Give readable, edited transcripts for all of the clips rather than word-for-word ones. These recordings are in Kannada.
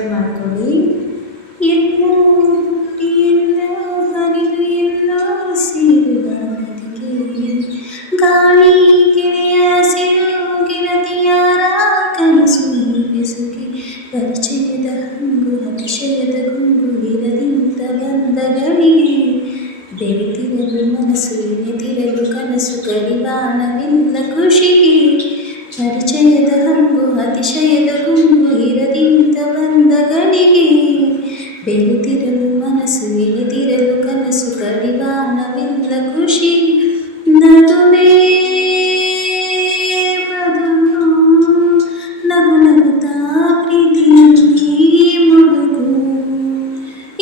ಸಬ್ಸ್ಕ್ರೈಬ್ ಮಾಡ್ಕೊಳ್ಳಿ. ಎಲ್ಲ ಹುಟ್ಟಿ ಎಲ್ಲ ಹರಿದು ಎಲ್ಲ ಸೇರುವ ನದಿಗೆ ಗಾಳಿ ಗೆಳೆಯ ಸಿರು ಗೆಳತಿಯಾರ ಕನಸು ಬೆಸುಗೆ ಪರಿಚಯದ ಹಂಗು ಅತಿಶಯದ ಗುಂಗು ಇರದಿಂತ ಬಂದಗಳಿಗೆ ಬೆರೆತಿರಲು ಮನಸ್ಸು ಎನೆತಿರಲು ಕನಸು ಕಡಿವಾಣವಿಲ್ಲ ಖುಷಿಗೆ ಪರಿಚಯದ ಹಂಗು ಅತಿಶಯದ ಗುಂಗು ಇರದಿಂತ ಬಂದಗಳಿಗೆ ಬೆರೆತಿರಲು ಮನಸ್ಸು ಎನೆತಿರಲು ಕನಸು ಕಡಿವಾಣವಿಲ್ಲ ಖುಷಿ ನಗುವೆ ಬದುಕು ನಗು ನಗುತ್ತಾ ಪ್ರೀತಿಯಲ್ಲಿ ಮುಳುಗು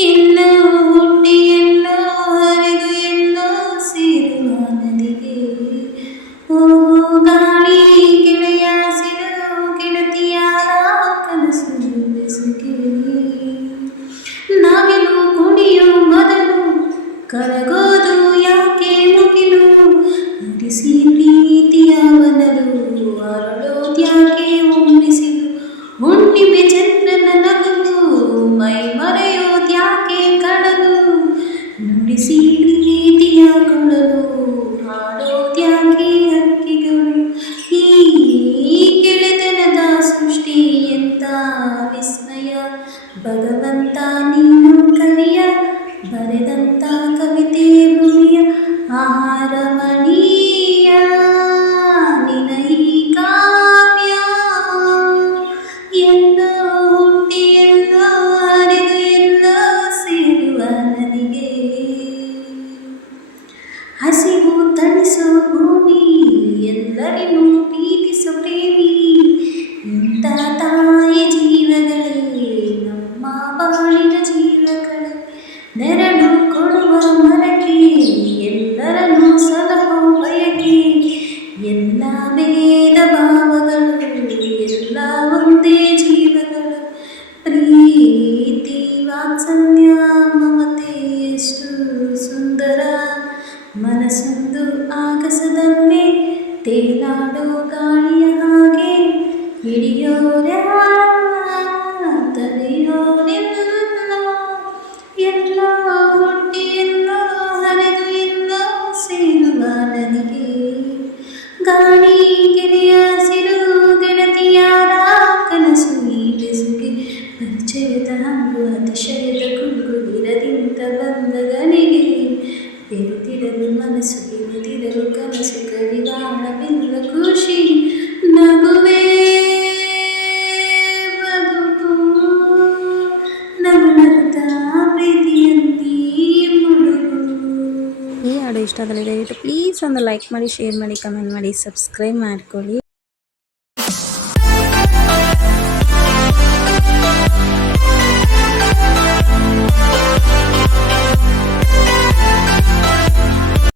ಎಲ್ಲ ಹುಟ್ಟಿ ಎಲ್ಲ ಹರಿದು ಎಲ್ಲ ಸೇರುವ ನದಿಗೆ ಓಹೋ ಗಾಳಿ ಗೆಳೆಯ ಸಿರು ಗೆಳತಿಯಾರ ಕನಸು ಬೆಸುಗೆ ನಾವಿಲು ಕುಣಿಯೋ ಮೊದಲು ಕರಗೋದು ಯಾಕೆ ಮುಗಿಲು ಹರಿಸಿ ಪ್ರೀತಿಯ ವನಲು ಅರಳೋದ್ಯಾಕೆ ಒಮ್ಮಿಸಿದು ಹುಣ್ಣಿಮೆ ಚಂದ್ರನ ನಗಲು ಮೈ ಮರೆಯೋದ್ಯಾಕೆ ಕಡಲು ನುಡಿಸಿ ಪ್ರೀತಿಯ ಕೊಳಲು ಹಾಡೋದ್ಯಾಕೆ ಹಕ್ಕಿಗಳು ಈ ಗೆಳೆತನದ ಸೃಷ್ಟಿ ಎಂತ ವಿಸ್ಮಯ ಭಗವಂತ ನೀನು ಕವಿಯ ಬರೆದಂತ ಕವಿತೆ ಭೂಮಿಯ ಆಹಾರ ಮಣೀಯ ನಿನೈ ಕಾವ್ಯ ಎಲ್ಲ ಹುಟ್ಟಿ ಎಲ್ಲ ಹರಿದು ಎಲ್ಲ ಸೇರುವ ನದಿಗೆ ಹಸಿವು ತಣಿಸೋ ಭೂಮಿ ಎಲ್ಲರಿಗೂ ಪ್ರೀತಿಸೋ ಪ್ರೇಮಿ ಇಂಥ ತಾಯಿ ಜೀವಗಳೇ ನಮ್ಮ ಬಾಳಿನ ಜೀವಗಳೇ ನೆರಳು ಕೊಡುವ ಮರಕ್ಕೆ ಎಲ್ಲರನ್ನೂ ಸಲಹೋ ಬಯಕೆ ಎಲ್ಲ ಭೇದ ಭಾವಗಳು ಎಲ್ಲ ಒಂದೇ ಜೀವಗಳು ಪ್ರೀತಿ ವಾತ್ಸಲ್ಯ ಮಮತೆ ಎಷ್ಟು ಸುಂದರ ಮನಸ್ಸೊಂದು ಆಗಸದಲ್ಲೇ ತೇಲಾಡೋ ಗಾಳಿಯ ಹಾಗೆ ಹಿಡಿಯೋರ್ಯಾರ ತಡೆಯೋರಿಲ್ಲ ಎಲ್ಲ ಹುಟ್ಟಿ ಎಲ್ಲ ಹರಿದು ಎಲ್ಲ ಸೇರುವ ನದಿಗೆ ಗಾಳಿ ಗೆಳೆಯ ಸಿರು ಗೆಳತಿಯಾರ ಕನಸು ಈ ಬೆಸುಗೆ ಪರಿಚಯದ ಹಂಗು ಅತಿಶಯದ ಗುಂಗು ಇರದಿಂತ ಬಂದಗಳಿಗೆ ಬೆರೆತಿರಲು ಮನಸ್ಸು ಎನೆತಿರಲು ಕನಸು ಕಡಿವಾಣವಿಲ್ಲ ಖುಷಿ ನಗುವೆ ಬದುಕು ನಗು ನಗುತ್ತಾ ಪ್ರೀತಿಯಲ್ಲಿ ಮುಳುಗು. ಈ ಹಾಡು ಇಷ್ಟ ಆದರೆ ದಯವಿಟ್ಟು ಪ್ಲೀಸ್ ಒಂದು ಲೈಕ್ ಮಾಡಿ, ಶೇರ್ ಮಾಡಿ, ಕಮೆಂಟ್ ಮಾಡಿ, ಸಬ್ಸ್ಕ್ರೈಬ್ ಮಾಡ್ಕೊಳ್ಳಿ.